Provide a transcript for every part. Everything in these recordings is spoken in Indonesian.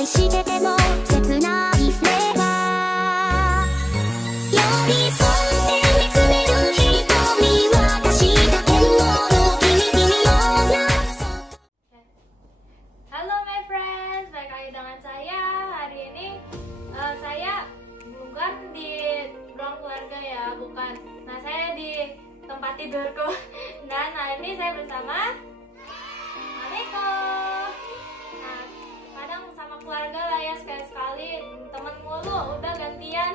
恋してても切ないフレーバー寄り添って見つめる瞳私だけの君ような Halo my friends, balik lagi dengan saya. Hari ini saya bukan di ruang keluarga ya, bukan. Nah, saya di tempat tidurku. Dan hari ini saya bersama Mamiko. Nah, kadang sama keluarga lah ya, sekali-sekali temen mulu, udah gantian.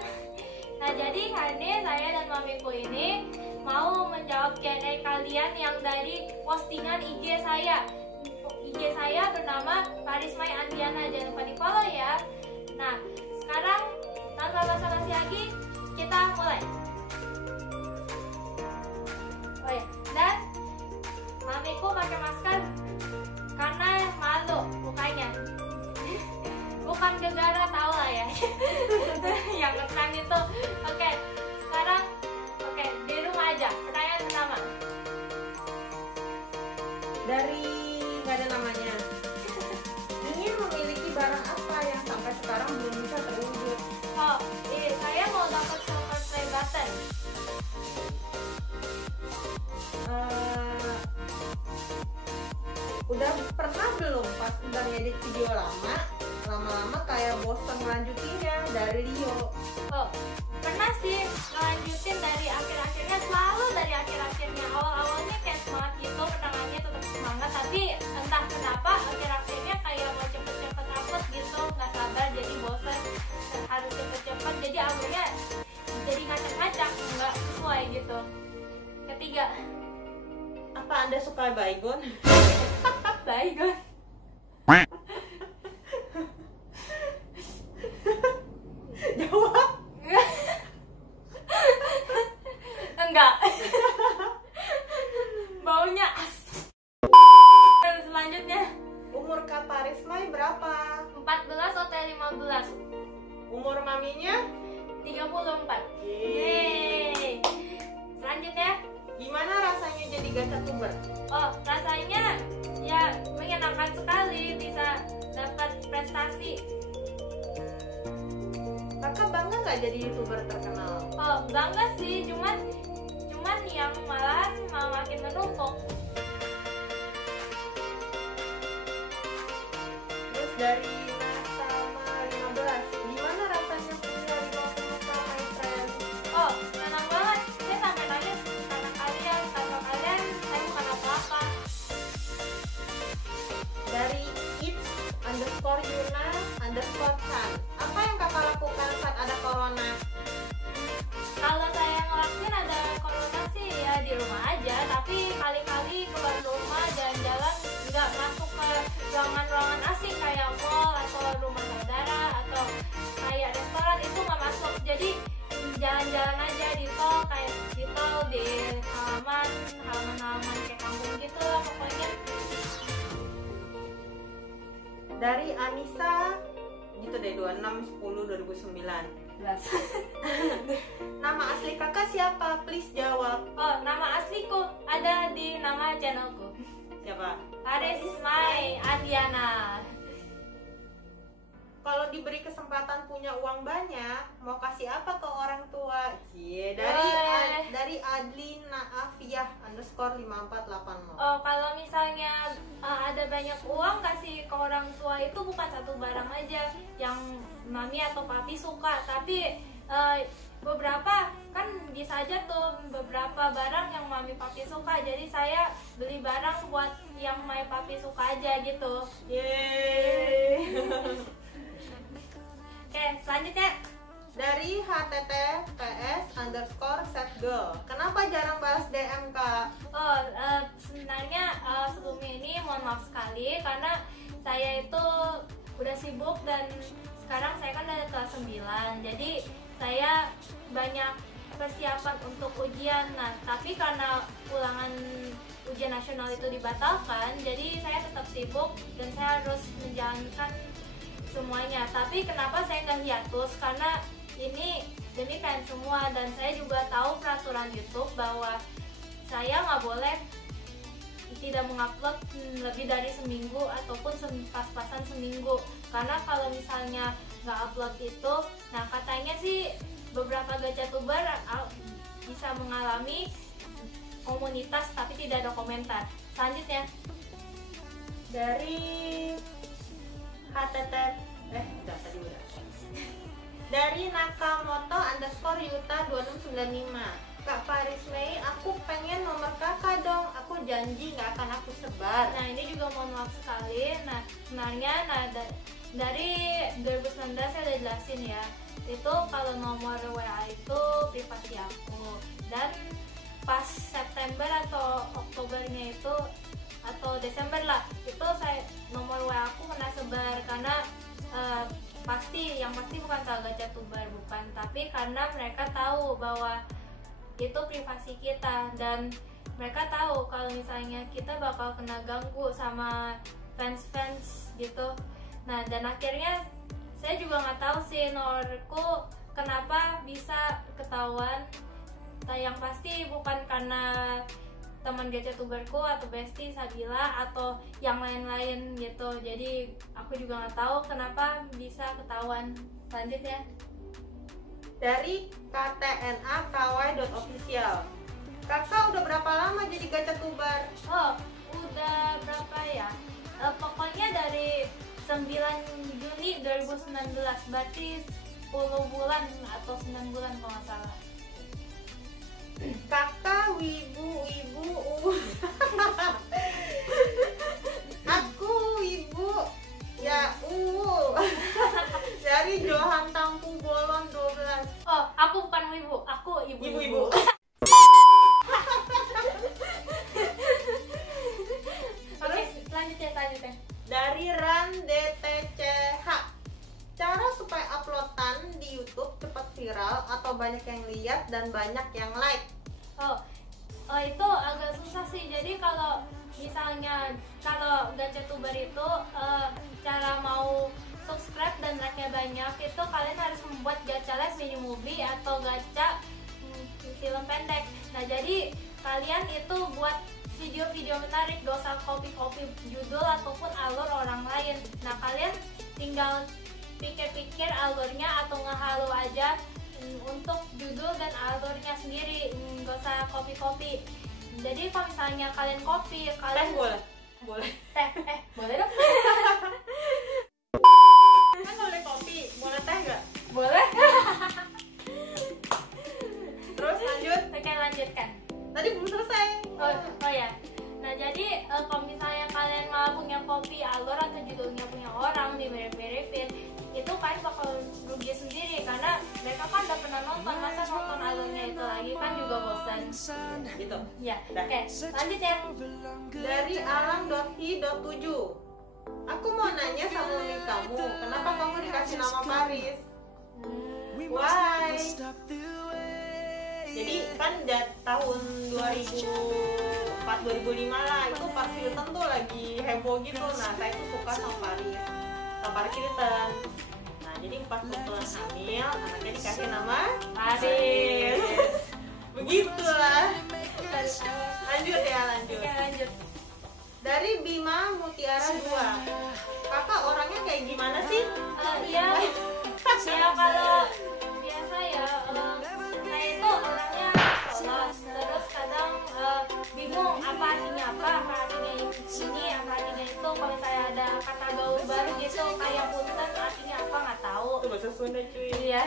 Nah, jadi hari ini saya dan Mamiko ini mau menjawab Q&A kalian yang dari postingan IG saya. IG saya bernama Parismai Andiana, jangan lupa di follow ya. Nah, sekarang tanpa basa-basi lagi, kita mulai. Oh ya, dan Mamiku pakai masker karena malu mukanya. Bukan gegara, tau lah ya. Yang ngetren itu. Oke, sekarang di rumah aja. Pertanyaan pertama. Dari nggak ada namanya. Ingin memiliki barang apa yang sampai sekarang belum bisa terwujud? Oh, saya mau dapat silver play button. Udah pernah belum pas udah ngedit video lama-lama kayak bosan ngelanjutinnya dari Rio? Oh, pernah sih ngelanjutin dari akhir-akhirnya, selalu dari akhir-akhirnya. Awal-awalnya kayak semangat gitu, pertamanya tetap semangat, tapi entah kenapa akhir-akhirnya kayak mau cepet-cepet upload gitu, nggak sabar, jadi bosan, harus cepet-cepet, jadi akhirnya jadi ngacak-ngacak, nggak sesuai gitu. Ketiga, Apa Anda suka baygon? baygon. Jawab. Enggak. Baunya as. Selanjutnya, Umur Kak Parismai berapa? 14 atau 15? Umur maminya? 34. Yeay. Selanjutnya, Gimana rasanya jadi gacha tuber? oh, rasanya ya menyenangkan sekali bisa dapat prestasi. Kakak bangga nggak jadi youtuber terkenal? Oh, bangga sih, cuman yang malahan makin menumpuk. Terus dari Nasama 15, gimana rasanya punya 50k my friend? Oh, senang banget. Saya sampai nangis karena kalian, tanpa kalian saya bukan apa-apa. Dari its_yuna_chan, apa yang kakak lakukan saat ada corona? Kalau saya ngelakuin ada corona sih ya di rumah aja, tapi kali-kali keluar rumah jalan-jalan, nggak masuk ke ruangan-ruangan asing kayak mall atau rumah saudara atau kayak restoran, itu nggak masuk. Jadi jalan-jalan aja di tol, kayak di tol, di halaman kayak kampung gitu lah pokoknya. Dari Anissa, gitu deh, 26/10/2009. Nama asli kakak siapa? Please jawab. Oh, nama asliku ada di nama channelku, Siapa? Parismai Andiana. Kalau diberi kesempatan punya uang banyak, mau kasih apa ke orang tua? Cie, Boleh. dari Adlina Afiah _5480. Oh, kalau misalnya ada banyak uang kasih ke orang tua itu bukan satu barang aja yang mami atau papi suka, tapi beberapa kan bisa aja tuh beberapa barang yang mami papi suka, jadi saya beli barang buat yang mami papi suka aja gitu. Yeay. Oke, selanjutnya, Dari HTTPS_setgirl, kenapa jarang balas DM kak? oh sebenarnya sebelumnya ini mohon maaf sekali karena saya itu udah sibuk dan sekarang saya kan udah kelas 9, jadi saya banyak persiapan untuk ujian. Nah, tapi karena ulangan ujian nasional itu dibatalkan, jadi saya tetap sibuk dan saya harus menjalankan semuanya. Tapi kenapa saya nggak hiatus? Karena ini demi kalian semua, dan saya juga tahu peraturan YouTube bahwa saya nggak boleh tidak mengupload lebih dari seminggu ataupun pas-pasan seminggu. Karena kalau misalnya nggak upload itu, nah katanya sih beberapa gacatuber bisa mengalami komunitas tapi tidak ada komentar. Selanjutnya dari HTT udah tadi udah. Dari Nakamoto underscore Yuta 2695. Kak Paris Mei, aku pengen nomor kakak dong. Aku janji nggak akan aku sebar. Nah ini juga mohon maaf sekali. Nah sebenarnya dari 2019 saya udah jelasin ya, itu kalau nomor WA itu privasi aku. Dan pas September atau Oktobernya itu atau Desember lah, itu saya nomor WA aku kena sebar karena yang pasti bukan salah gacatuber, bukan, tapi karena mereka tahu bahwa itu privasi kita dan mereka tahu kalau misalnya kita bakal kena ganggu sama fans gitu. Nah dan akhirnya saya juga nggak tahu sih nomorku kenapa bisa ketahuan. Nah, yang pasti bukan karena teman gacatuberku atau bestie Sabila atau yang lain-lain gitu. Jadi aku juga nggak tahu kenapa bisa ketahuan. Lanjutnya dari KTNA KW.official. Kakak udah berapa lama jadi gacatuber? Oh, udah berapa ya? Pokoknya dari 9 Juni 2019, berarti 10 bulan atau 9 bulan kalau nggak salah. Kakak wibu aku wibu ya dari Johan Tampu Bolon 12. Oh, aku bukan wibu, aku ibu-ibu. Oke, lanjutin. Dari Ran DTCH. Cara supaya uploadan di YouTube cepat viral atau banyak yang lihat dan banyak yang like. Oh, itu agak susah sih. Jadi kalau misalnya kalau gacatuber itu cara mau subscribe dan like-nya banyak itu kalian harus membuat gacha live mini movie atau gacha film pendek. Nah jadi kalian itu buat video-video menarik, gak usah copy-copy judul ataupun alur orang lain. Nah kalian tinggal pikir-pikir alurnya atau ngehalu aja untuk judul dan alurnya sendiri, gak usah copy-copy. Jadi kalau misalnya kalian copy, kalian boleh boleh dong. Kan boleh kopi, boleh teh nggak? Boleh. Terus lanjut. Oke, lanjutkan. Tadi belum selesai. Oh ya. Nah jadi kalau misalnya kalian malah punya copy alur atau judulnya punya orang di mirip-miripin, itu kalian bakal rugi sendiri karena mereka kan udah pernah nonton, masa nonton alurnya itu lagi kan juga bosan. Gitu. Ya. Dah. Oke, lanjut ya. Dari alam.hi.7. Aku mau nanya sama Mami kamu, kenapa kamu dikasih nama Paris? Why? Jadi kan tahun 2004-2005 lah, itu Paris Hilton tuh lagi heboh gitu. Nah saya tuh suka sama Paris Hilton. Nah jadi pas kebetulan hamil, anaknya dikasih nama Paris. Begitulah. Lanjut ya, lanjut. Oke, lanjut. Dari Bima Mutiara 2. Kakak orangnya kayak gimana sih? Ya kalau biasa ya, saya itu orangnya polos, terus kadang bingung apa artinya ini, apa artinya itu. Kalau misalnya ada kata gaul baru gitu kayak punten artinya apa nggak tahu. Itu bahasa Sunda cuy. Iya.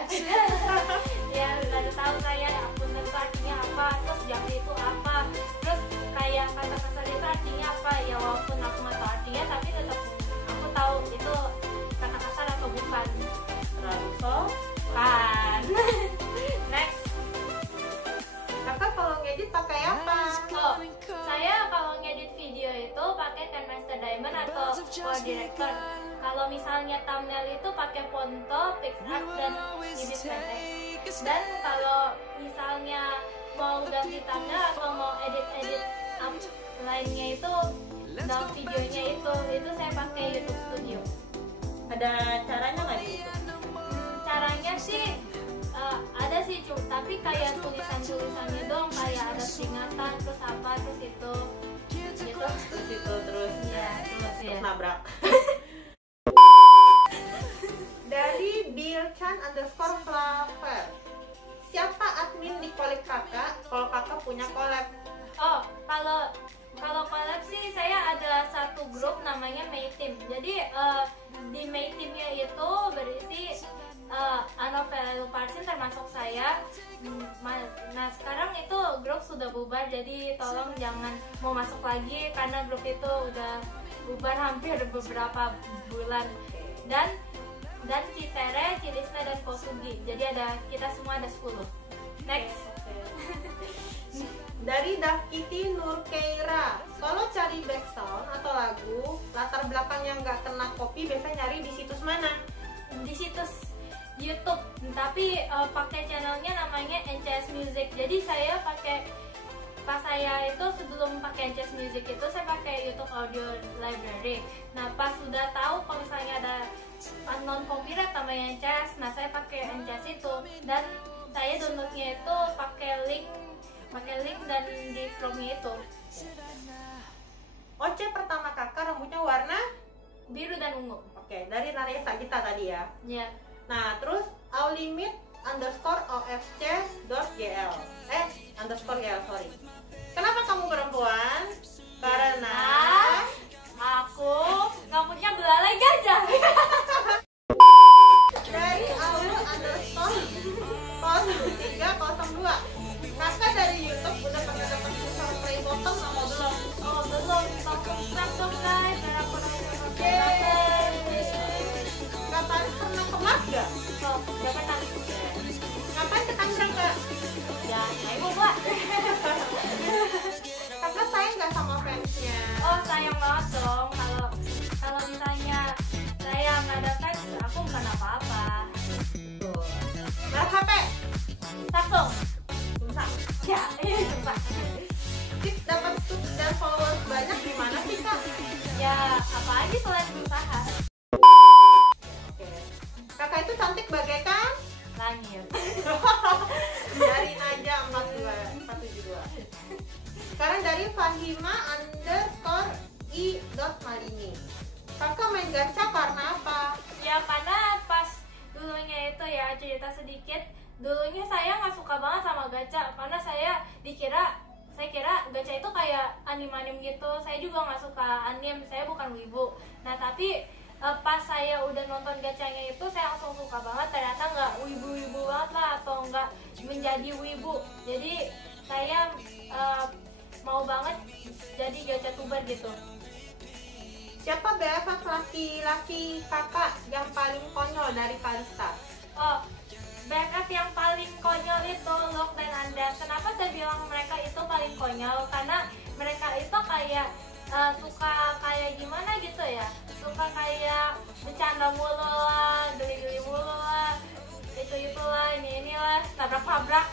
Ya nggak ada tahu saya punten itu artinya apa, terus jadi itu apa, terus kayak kata kasar itu artinya apa. Ya walaupun aku nggak tahu artinya tapi tetap aku tahu itu kata kasar atau bukan. Kan. Next. Kakak kalau ngedit pakai apa? Oh, saya kalau ngedit video itu pakai Cammaster Diamond atau Power Director. Kalau misalnya thumbnail itu pakai Ponto, PixArt dan Ibis Max. Dan kalau misalnya mau ganti thumbnail atau mau edit lainnya itu dalam videonya itu saya pakai YouTube Studio. Ada caranya nggak di YouTube? Caranya sih ada sih, tapi kayak tulisannya dong, kayak ada peringatan terus apa terus itu gitu. terus itu terus Iya, terus ya. nabrak. Dari Bilchan_Flaver, siapa admin di collab kakak kalau kakak punya collab? Oh, kalau collab sih saya ada satu grup namanya May Team. Jadi di May Teamnya itu berisi Anovel Parsin termasuk saya. Nah sekarang itu grup sudah bubar, jadi tolong jangan mau masuk lagi karena grup itu udah bubar hampir beberapa bulan. Dan Citere, Cilisna, dan Kosugi. Jadi kita semua ada 10. Next. Dari Dakiti Nurkeira, kalau cari background atau lagu latar belakang yang nggak kena copy biasanya nyari di situs mana? Di situs YouTube, tapi pakai channelnya namanya NCS Music. Jadi saya pas saya itu sebelum pakai NCS Music itu saya pakai YouTube Audio Library. Nah pas sudah tahu kalau misalnya ada non copyright namanya NCS, nah saya pakai NCS itu dan saya downloadnya itu pakai link dan di Chrome-nya itu. Oce pertama kakak rambutnya warna Biru dan ungu. oke, dari Naria Sagita tadi ya. Ya. Nah terus _ofc.gl _gl sorry. Kenapa kamu perempuan? Karena Aku rambutnya belalai gajah. dari _0302, kakak dari YouTube udah pernah dapat pulsa play bottom atau belum? Oh belum, subscribe dong guys. Dan aku Kapan pernah kemas gak? Oh, udah pernah. Ngapain ke Tangerang gak? Ya, ibu mbak. Kakak sayang gak sama fansnya? Oh sayang banget dong. Kalau misalnya saya nggak ada fans, aku bukan apa-apa. Tuh. Merek HP? Samsung. Samsung. Ya, ini sumpah. Tips dapat subs dan followers banyak gimana sih kak? Ya, apa aja selain berusaha. Oke. Kakak itu cantik bagaikan? Langit. Biarin aja 472. Sekarang dari Fahima_i.malini, kakak main gacha karena apa? Ya karena pas dulunya itu ya cerita sedikit. Dulunya saya nggak suka banget sama gacha karena saya kira gacha itu kayak anim-anim gitu. Saya juga nggak suka anim, saya bukan wibu. Nah tapi pas saya udah nonton gachanya itu saya langsung suka banget. Ternyata nggak wibu-wibu banget lah, atau nggak menjadi wibu. Jadi saya mau banget jadi gacha tuber gitu. Siapa BFF laki-laki kakak yang paling konyol dari Kalista? Oh, BFF yang paling konyol itu Lok dan Anda. Kenapa saya bilang mereka itu paling konyol? Karena mereka itu kayak suka kayak gimana gitu ya, suka kayak bercanda mulu lah, geli-geli mulu lah, itulah, inilah, tabrak-tabrak.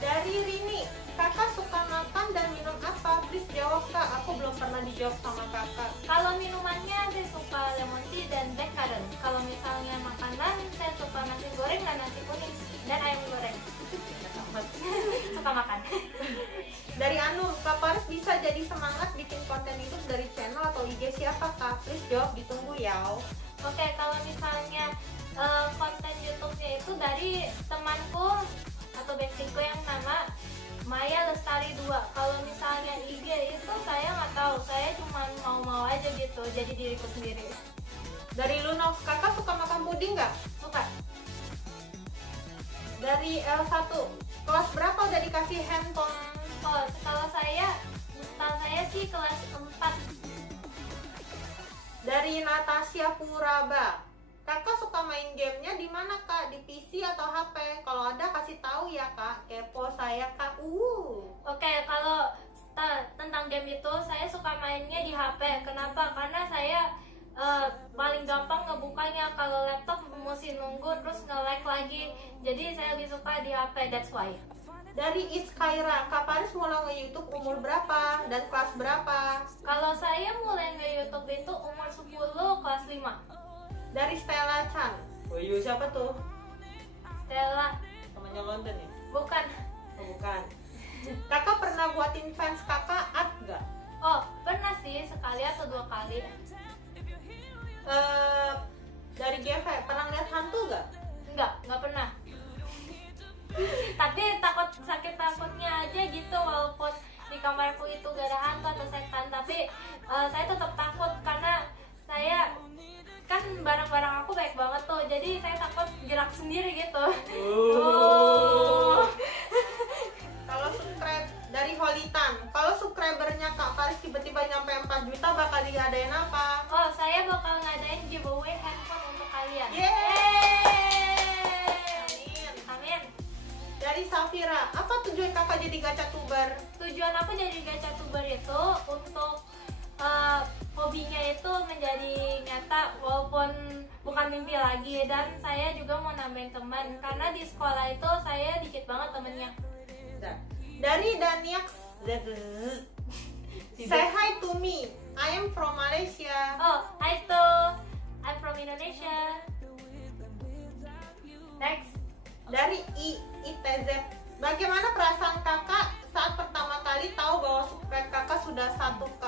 Dari Rini, kakak suka makan dan minum apa? Please jawab kak, aku belum pernah dijawab sama kakak. Kalau minumannya saya suka lemon tea dan black currant. Kalau misalnya makanan saya suka nasi goreng dan nasi kuning dan ayam goreng. Suka makan. Dari Anu, Kak Paris bisa jadi semangat bikin konten YouTube dari channel atau IG siapa kak? Please jawab, ditunggu ya. Oke, kalau misalnya konten YouTube-nya itu dari temanku atau bestiku yang nama Maya Lestari 2. Kalau misalnya IG itu saya nggak tahu, saya cuma mau aja gitu, jadi diriku sendiri. Dari Lunox, kakak suka makan puding nggak? Suka. Dari L1, kelas berapa udah dikasih handphone? Oh, kalau saya sih kelas 4. Dari Natasha Puraba, kakak suka main gamenya di mana kak? Di PC atau HP? Kalau ada kasih tahu ya kak, kepo saya kak. Oke, kalau tentang game itu saya suka mainnya di HP. Kenapa? Karena saya paling gampang ngebukanya. Kalau laptop mesti nunggu terus nge-lag lagi. Jadi saya lebih suka di HP, that's why. Dari Iskaira, Kak Paris mulai nge-YouTube umur berapa dan kelas berapa? Kalau saya mulai nge-YouTube itu umur 10, kelas 5. Dari Stella Chan. Oh iya, siapa tuh? Stella, Temannya London ya? bukan. Oh, bukan. Kakak pernah buatin fans kakak art gak? Oh, pernah sih sekali atau 2 kali. Dari GV pernah lihat hantu gak? Enggak pernah. Tapi takut, sakit takutnya aja gitu, walaupun di kamarku itu gak ada hantu atau setan, tapi saya tetap takut karena saya kan barang-barang aku baik banget tuh, jadi saya takut gerak sendiri gitu. Kalau subscribe dari Holitan, kalau subscribernya Kak Paris tiba-tiba nyampe 4 juta bakal diadain apa? Oh, saya bakal ngadain giveaway handphone untuk kalian. Yeay! Amin. Dari Safira, apa tujuan kakak jadi gacha tuber? Tujuan aku jadi gacha tuber itu untuk hobinya itu menjadi nyata walaupun bukan mimpi lagi, dan saya juga mau nambahin teman karena di sekolah itu saya dikit banget temennya. Dari Daniax, say hi to me, I am from Malaysia. Oh, hi to, I'm from Indonesia. Next. Dari ITZ, bagaimana perasaan kakak saat pertama kali tahu bahwa subscribe kakak sudah 1K?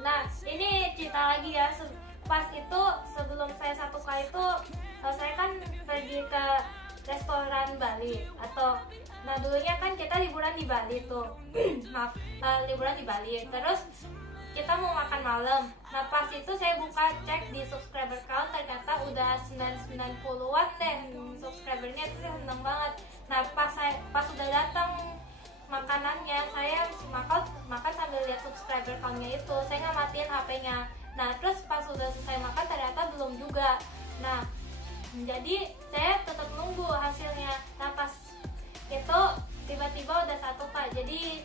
Nah, ini cerita lagi ya. Pas itu sebelum saya 1K itu, saya kan pergi ke restoran Bali atau dulunya kan kita liburan di Bali tuh. Maaf, liburan di Bali. Terus kita mau makan malam. Nah, pas itu saya buka cek di subscriber count, ternyata udah 90-an deh subscribernya, itu saya seneng banget. Nah, pas udah datang makanannya, saya makan sambil lihat subscriber countnya itu, saya nggak matiin HP-nya. Nah, terus pas udah selesai makan ternyata belum juga. Nah, jadi saya tetap nunggu hasilnya. Nah, pas itu tiba-tiba udah 1K, jadi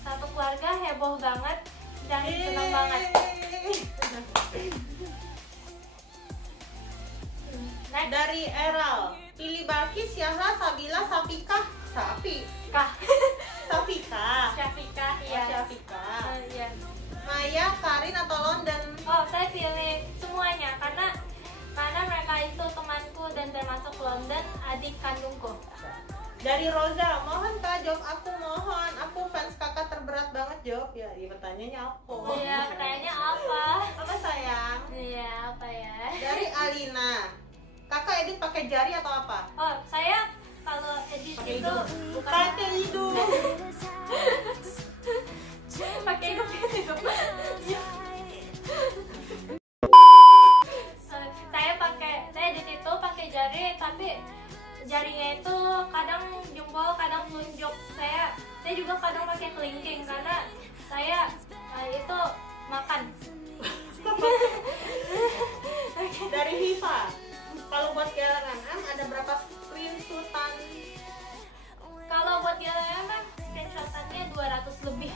satu keluarga heboh banget dan senang banget. Next. Dari Eral, pilih Balkis, Syahra, Sabila, Safika, Kah. Safika, Syafika, oh, iya. Syafika, Iya. Maya, Karin atau London? Oh, saya pilih semuanya karena mereka itu temanku dan termasuk London adik kandungku. Dari Roza, mohon kak jawab aku, mohon, aku fans kakak terberat banget, jawab ya. Iya, pertanyaannya apa? Iya, pertanyaannya apa? Apa sayang? Iya, apa ya? Dari Alina, kakak edit pakai jari atau apa? Oh, saya kalau edit Pakai itu hidung. bukan Pakai hidung. pakai hidung. Saya edit itu pakai jari, tapi jarinya itu kadang jempol, kadang telunjuk. Saya juga kadang pakai kelingking karena saya itu makan. Dari Hiva, kalau buat galangan ada berapa screenshotan? Kalau buat galangan screenshotannya 200 lebih.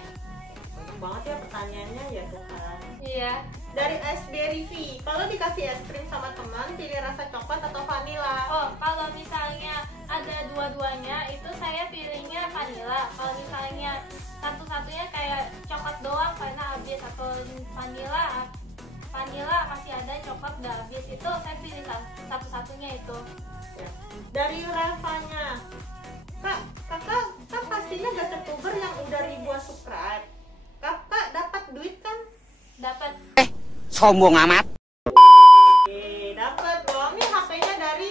Banyak banget ya pertanyaannya ya Tuhan. Iya. Dari SBRV, kalau dikasih es krim sama teman, pilih rasa coklat atau vanila? Oh, kalau misalnya ada dua-duanya, itu saya pilihnya vanila. Kalau misalnya satu-satunya kayak coklat doang karena habis, atau vanila masih ada, coklat udah habis, itu saya pilih satu-satunya itu. Dari Rafanya, kakak pastinya gacha tuber yang udah ribuan subscribe. Kakak dapat duit kan? Dapat. Sombong amat. Dapat dong. Ini HP-nya dari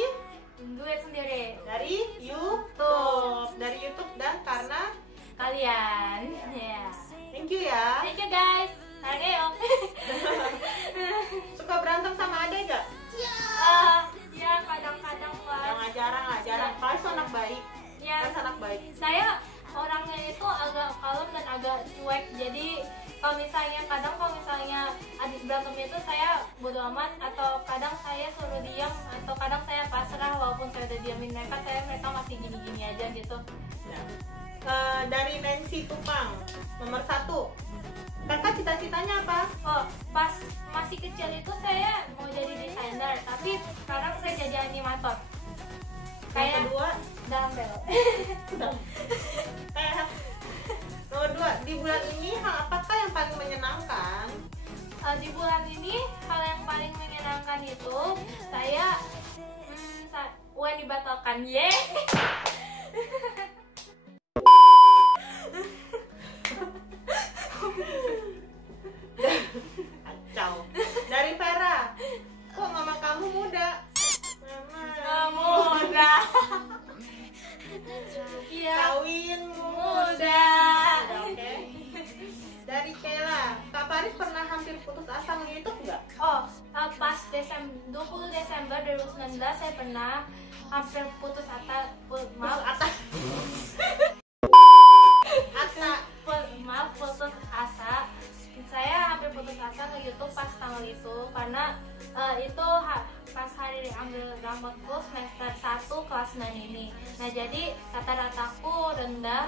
Duit sendiri. dari YouTube, dan karena Kalian. Ya. thank you ya. Thank you guys. Annyeong. Suka berantem sama adek gak? Ya kadang-kadang lah. Jarang. Paling anak baik. Ya, Anak baik. saya orangnya itu agak kalem dan agak cuek, jadi kalau misalnya habis berantem itu saya bodo amat, atau kadang saya suruh diam, atau kadang saya pasrah walaupun saya udah diamin mereka masih gini-gini aja gitu. Dari Nancy Tupang, nomor 1, kakak cita-citanya apa? Oh, pas masih kecil itu saya mau jadi desainer, tapi sekarang saya jadi animator. Yang kedua, dumbbell. nomor 2, di bulan ini hal apakah yang paling menyenangkan? Di bulan ini hal yang paling menyenangkan itu saya UN dibatalkan. 20 Desember 2019 saya pernah hampir putus asa, putus asa. Saya hampir putus asa ke YouTube pas tanggal itu karena itu pas hari ambil rapotku semester 1 kelas 9 ini. Nah jadi rata-rataku rendah,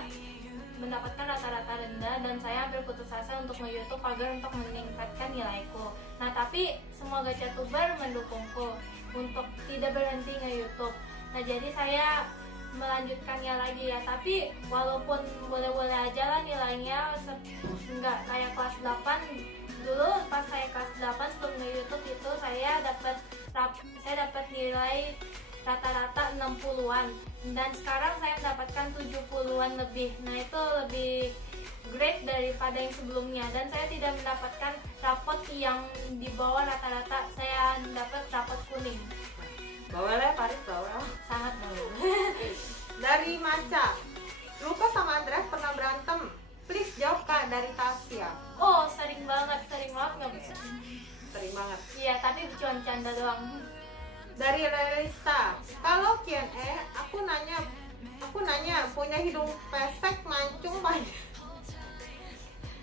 mendapatkan rata-rata rendah, dan saya hampir putus asa untuk nge-YouTube agar untuk meningkatkan nilaiku. Nah tapi semua gacatuber mendukungku untuk tidak berhenti nge-YouTube. Nah jadi saya melanjutkannya lagi ya, tapi walaupun boleh-boleh aja lah nilainya, nggak kayak kelas 8 dulu. Pas saya kelas 8 sebelum nge-YouTube itu saya dapat nilai rata-rata 60-an, dan sekarang saya mendapatkan 70-an lebih. Nah itu lebih great daripada yang sebelumnya, dan saya tidak mendapatkan rapot yang di bawah rata-rata. Saya dapat rapot kuning. Bawel ya Paris, bawel. Sangat bawel. Dari Maca, Lupa sama Andreas pernah berantem? Please jawab Kak, dari Tasya. Oh sering banget nggak bisa. Sering banget. Iya tapi cuma canda doang. Dari Relista, kalau Q&A aku nanya punya hidung pesek mancung banyak.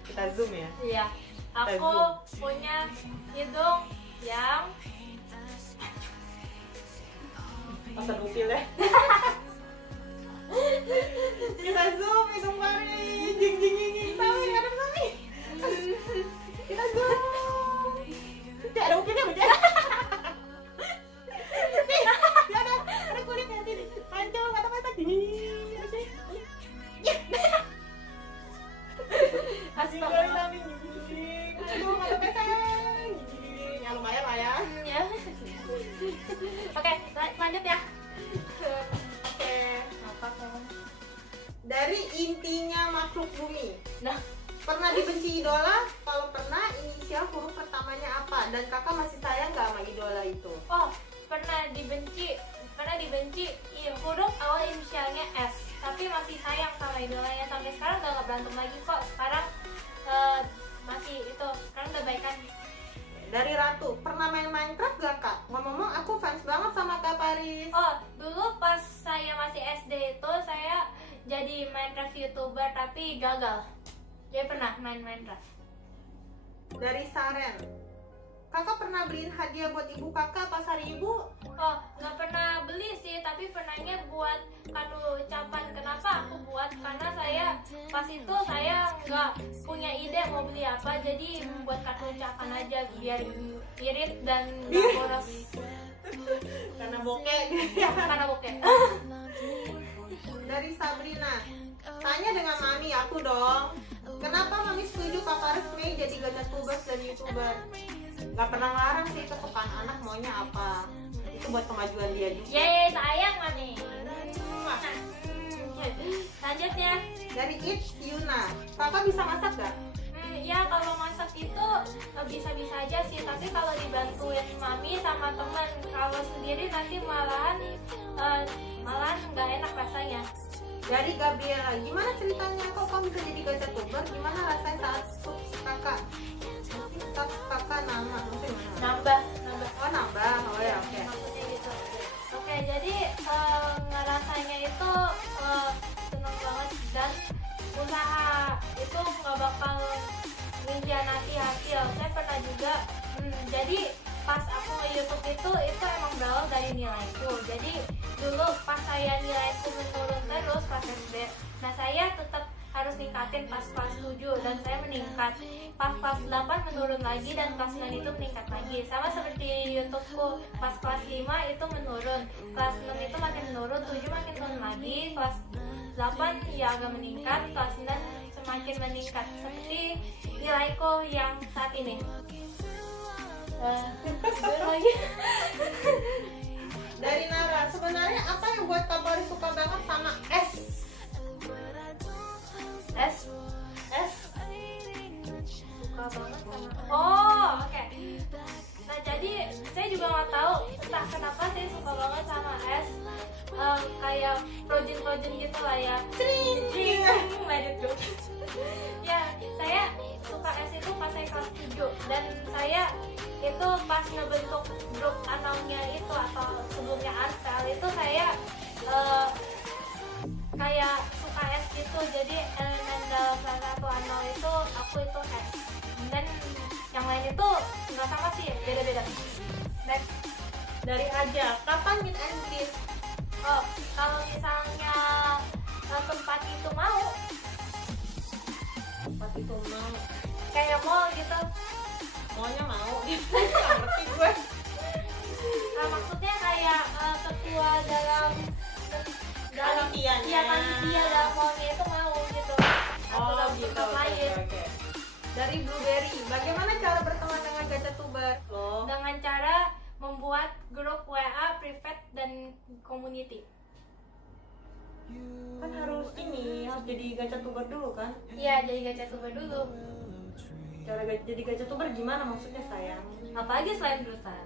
Kita zoom ya. Iya, aku punya hidung yang Masa dupil ya. Kita zoom hidung Paris. Jing jing jing Sami, ada Sami. Kita zoom. Tidak ada upilnya udah. Ada kulitnya sini. Mancung atau pesek dingin. Astaga. Aduh, ada pesek. Ya lumayan lah ya. Ya. Oke, lanjut ya. Oke. Apa kamu? Dari intinya makhluk bumi. Nah, Pernah dibenci idola? Kalau pernah, inisial huruf pertamanya apa? Dan kakak masih sayang gak sama idola itu? oh pernah dibenci. Iya, huruf awal inisialnya S. Tapi masih sayang sama idolanya, sampai sekarang udah gak berantem lagi kok. Sekarang masih itu. Sekarang udah baikan. Dari Ratu, pernah main Minecraft gak kak? Ngomong-ngomong aku fans banget sama Kak Paris. Oh, dulu pas saya masih SD itu saya jadi Minecraft YouTuber tapi gagal. Dia pernah main Minecraft. Dari Saren, kakak pernah beliin hadiah buat ibu kakak pas hari ibu? Oh, nggak pernah beli sih, tapi pernahnya buat kado ucapan. Kenapa aku buat? Karena saya pas itu saya nggak punya ide mau beli apa, jadi buat kado ucapan aja biar irit dan nggak boros. Karena bokeh. Karena bokeh. Dari Sabrina, tanya dengan mami aku dong. Kenapa mami setuju Kak Paris Mei jadi gacatubers dan YouTuber? Gak pernah ngelarang sih, kesukaan anak maunya apa. Itu buat kemajuan dia juga. Yeay, sayang mami. Lanjut ya. Dari It's Yuna, kakak bisa masak gak? Ya kalau masak itu bisa-bisa aja sih, tapi kalau dibantuin mami sama teman, kalau sendiri nanti malahan nggak enak rasanya. Dari Gabriela, gimana ceritanya kok kamu bisa jadi gacatuber? Gimana rasanya saat subs kakak? Subs kakak nama, maksudnya gimana? Nambah. Oh nambah, oh ya oke. Maksudnya gitu. Oke, jadi ngerasanya itu seneng banget, dan usaha itu nggak bakal mengkhianati hasil. Saya pernah juga jadi pas aku nge-YouTube itu emang berawal dari nilaiku. Jadi dulu pas saya nilaiku menurun terus pas SD, nah saya tetap harus ningkatin pas kelas 7 dan saya meningkat. Pas kelas 8 menurun lagi dan kelas 9 itu meningkat lagi. Sama seperti YouTubeku, pas kelas 5 itu menurun, kelas 6 itu makin menurun, 7 makin turun lagi, kelas 8 ya agak meningkat, kelas 9 semakin meningkat. Seperti nilaiku yang saat ini. Lagi. Dari Nara, sebenarnya apa yang buat Kak Paris suka banget sama S? Suka banget sama. Oh, oke. Nah jadi saya juga nggak tahu, kenapa saya suka banget sama es, kayak protein gitu lah ya. String lanjut dong. Ya, saya suka es itu pas saya kelas 7 dan saya itu pas ngebentuk grup analnya itu atau sebelumnya Antel itu saya kayak suka es gitu. Jadi elemen dalam salah satu anal itu aku itu es, dan yang lain itu nggak sama sih, beda-beda. Next. Dari aja, kapan meet and greet? Oh, kalau misalnya tempat itu mau, Tempat itu mau, kayak mall gitu. maunya mau gitu. Nggak ngerti gue. Nah, maksudnya kayak ketua dalam Panitianya. iya, panitia dalam mallnya itu mau gitu. Atau Oh dalam gitu. tempat lain. Oke. Dari Blueberry, bagaimana cara berteman dengan Gacatuber? Loh. Dengan cara membuat grup WA private dan community. Kan harus jadi Gacatuber dulu kan? Iya, jadi Gacatuber dulu. Cara jadi Gacatuber gimana maksudnya sayang? Apalagi selain berusaha.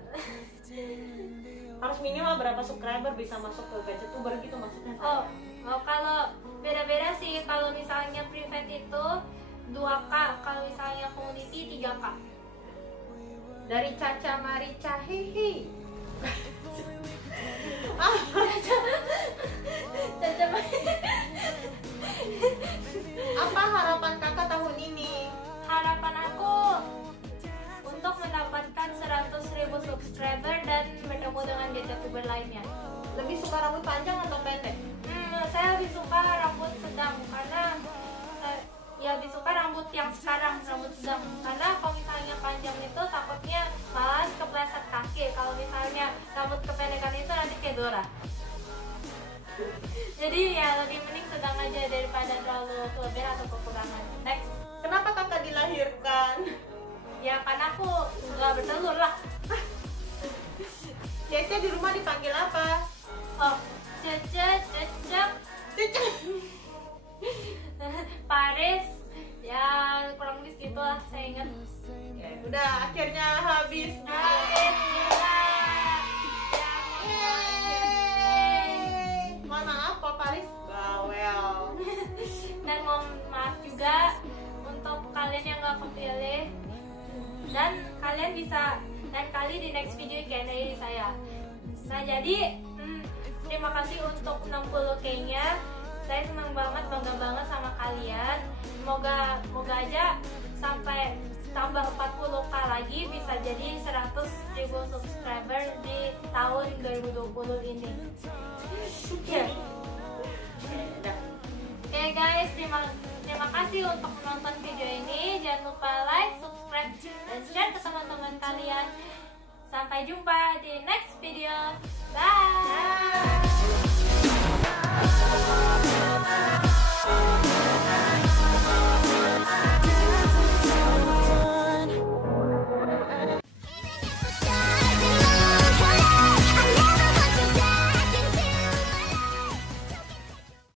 Harus minimal berapa subscriber bisa masuk ke Gacatuber gitu maksudnya Oh, sayang? kalau beda-beda sih. Kalau misalnya private itu 2K, kalau misalnya community 3K. Dari Caca Marica, hihi. Apa harapan kakak tahun ini? Harapan aku untuk mendapatkan 100.000 subscriber dan bertemu dengan Gacatuber lainnya. Lebih suka rambut panjang atau pendek? Saya lebih suka rambut sedang karena ya lebih suka rambut yang sekarang, rambut sedang, karena kalau misalnya panjang itu takutnya malah kepleset kaki. Kalau misalnya rambut kependekan itu nanti kayak Dora. Jadi ya lebih mending sedang aja daripada terlalu kelebihan atau kekurangan. Next. Kenapa kakak dilahirkan? Ya karena aku nggak bertelur lah. Cece di rumah dipanggil apa? Oh, cecek, Cece. Paris, ya kurang lebih gitu lah saya ingat. Oke, udah akhirnya habis. Habis gila. Yeay. Mana apa Paris? Bawel. Dan mohon maaf juga untuk kalian yang gak kepilih, dan kalian bisa lain kali di next video Q&A di saya. Nah jadi terima kasih untuk 60K nya. Saya senang banget, bangga banget sama kalian. Semoga aja sampai tambah 40K lagi bisa jadi 100.000 subscriber di tahun 2020 ini. Ya. Oke guys, terima kasih untuk menonton video ini. Jangan lupa like, subscribe, dan share ke teman-teman kalian. Sampai jumpa di next video. Bye.